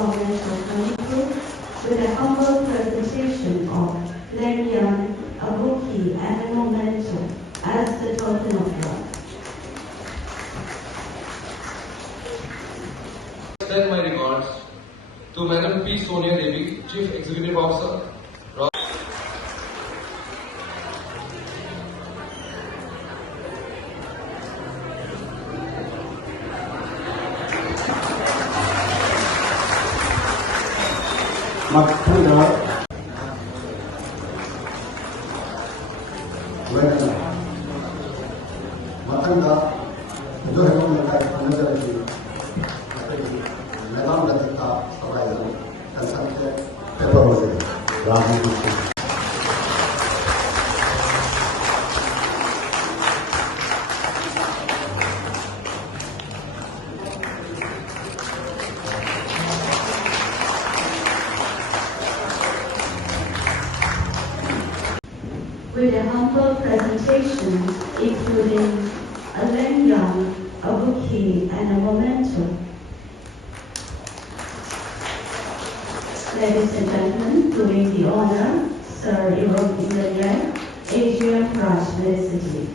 Government of Manipur with a humble presentation of Lemyan, a bouquet and a memento as the token of love. Extend my regards to Madam P. Sonia Devi, Chief Executive Officer. Matanga जो है हम लगा नजर की मैदान लगता Sawai concentrate paper हो गए राजनीति with a humble presentation including a lanyard, a bouquet and a memento. Ladies and gentlemen, doing the honor, Sir Iroki Lanyard, Adrian Prash University.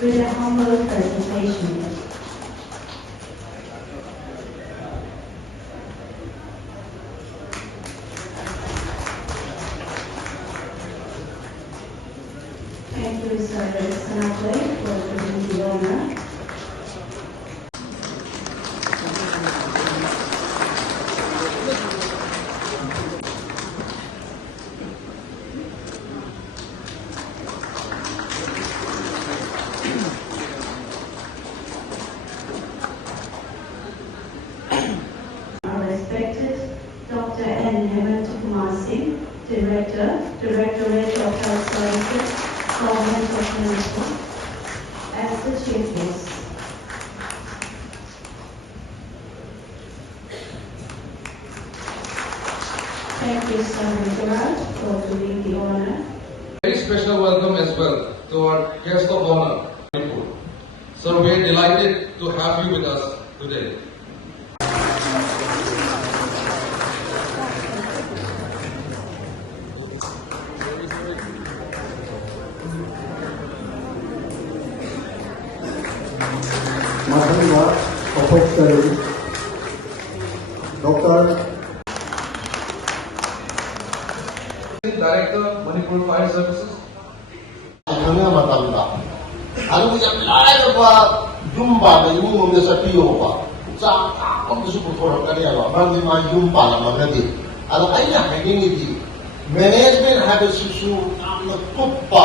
With a humble presentation. Thank you, Sir Sanatway, for doing the honor. Our respected Dr. N. Hemant Kumar Singh, Directorate of Health Services, Government of Manipur, as the Chief Guest. Thank you, Sir Raj, for doing the honor. Very special welcome as well to our guest of honor, Manipur. Sir, we are delighted to have you with us today. Matanga officer doctor Director, Manipur Fire Services. Kami matanda. Alam niya, lahat ba jumba na yung mga sa piyo pa? Sa akong gusto ko for kaniya ba? Bang lima jumba na magadi. Alam ay na, hindi. Management have a susu ang nagtupa.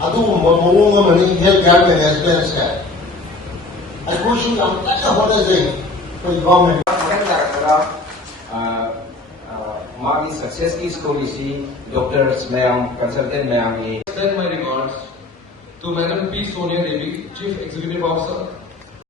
Ado mga mani healthcare management ska. Ay ko siya ang kaya wala din for government. हमारी success की story सी doctors ma'am consultant ma'am Extend my regards to Madam P. Sonia Devi, Chief Executive Officer,